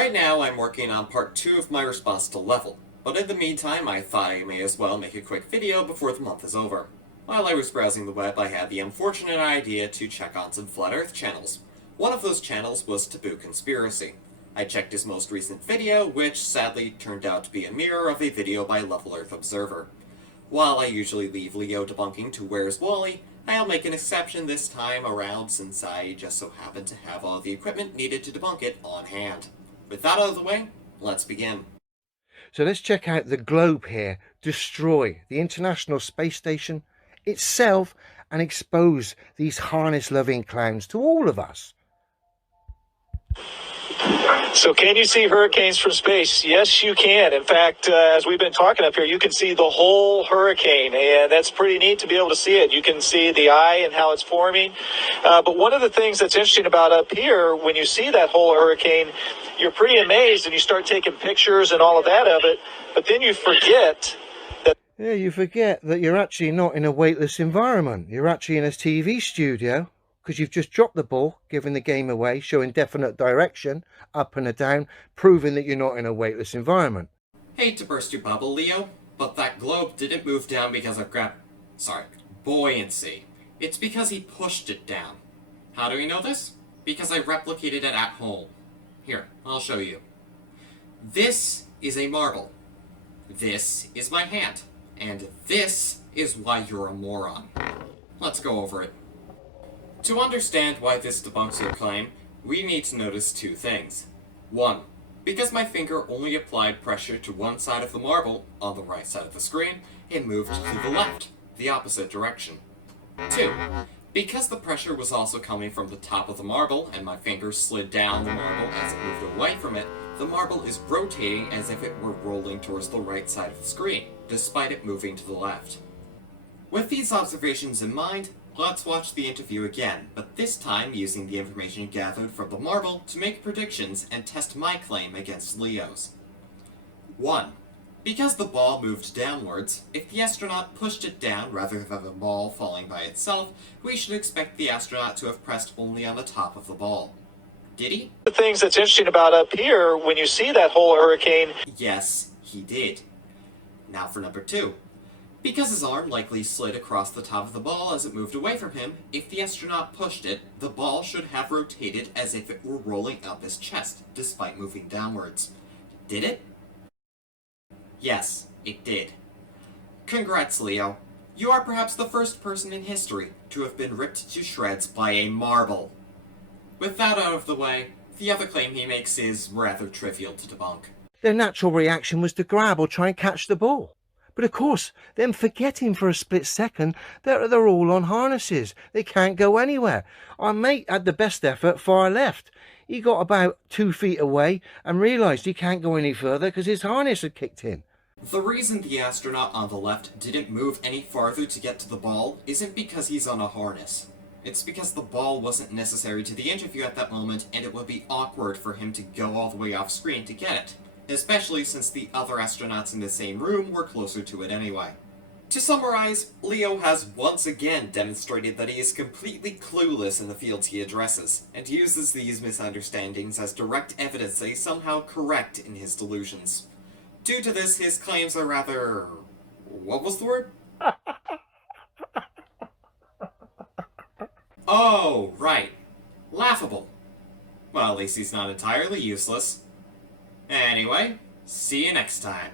Right now I'm working on part 2 of my response to Level, but in the meantime I thought I may as well make a quick video before the month is over. While I was browsing the web I had the unfortunate idea to check on some Flat Earth channels. One of those channels was Debunked Conspiracy. I checked his most recent video, which sadly turned out to be a mirror of a video by Level Earth Observer. While I usually leave Leo debunking to Where's Wally, I'll make an exception this time around since I just so happen to have all the equipment needed to debunk it on hand. With that out of the way, let's begin. So let's check out the globe here, destroy the International Space Station itself and expose these harness-loving clowns to all of us. So can you see hurricanes from space? Yes, you can. In fact, as we've been talking up here, you can see the whole hurricane, and that's pretty neat to be able to see it. You can see the eye and how it's forming. But one of the things that's interesting about up here, when you see that whole hurricane, you're pretty amazed and you start taking pictures and all of that of it, but then you forget that... Yeah, you forget that you're actually not in a weightless environment. You're actually in a TV studio, because you've just dropped the ball, giving the game away, showing definite direction, up and a down, proving that you're not in a weightless environment. Hate to burst your bubble, Leo, but that globe didn't move down because of buoyancy. It's because he pushed it down. How do we know this? Because I replicated it at home. Here, I'll show you. This is a marble. This is my hand. And this is why you're a moron. Let's go over it. To understand why this debunks your claim, we need to notice two things. 1. Because my finger only applied pressure to one side of the marble, on the right side of the screen, it moved to the left, the opposite direction. 2. Because the pressure was also coming from the top of the marble, and my finger slid down the marble as it moved away from it, the marble is rotating as if it were rolling towards the right side of the screen, despite it moving to the left. With these observations in mind, let's watch the interview again, but this time using the information gathered from the marble to make predictions and test my claim against Leo's. 1. Because the ball moved downwards, if the astronaut pushed it down rather than the ball falling by itself, we should expect the astronaut to have pressed only on the top of the ball. Did he? The things that's interesting about up here, when you see that whole hurricane... Yes, he did. Now for number 2. Because his arm likely slid across the top of the ball as it moved away from him, if the astronaut pushed it, the ball should have rotated as if it were rolling up his chest, despite moving downwards. Did it? Yes, it did. Congrats, Leo. You are perhaps the first person in history to have been ripped to shreds by a marble. With that out of the way, the other claim he makes is rather trivial to debunk. Their natural reaction was to grab or try and catch the ball. But of course, them forgetting for a split second that they're all on harnesses. They can't go anywhere. Our mate had the best effort far left. He got about 2 feet away and realised he can't go any further because his harness had kicked in. The reason the astronaut on the left didn't move any farther to get to the ball isn't because he's on a harness. It's because the ball wasn't necessary to the interview at that moment and it would be awkward for him to go all the way off screen to get it. Especially since the other astronauts in the same room were closer to it anyway. To summarize, Leo has once again demonstrated that he is completely clueless in the fields he addresses, and uses these misunderstandings as direct evidence that he's somehow correct in his delusions. Due to this, his claims are rather... what was the word? Oh, right. Laughable. Well, at least he's not entirely useless. Anyway, see you next time.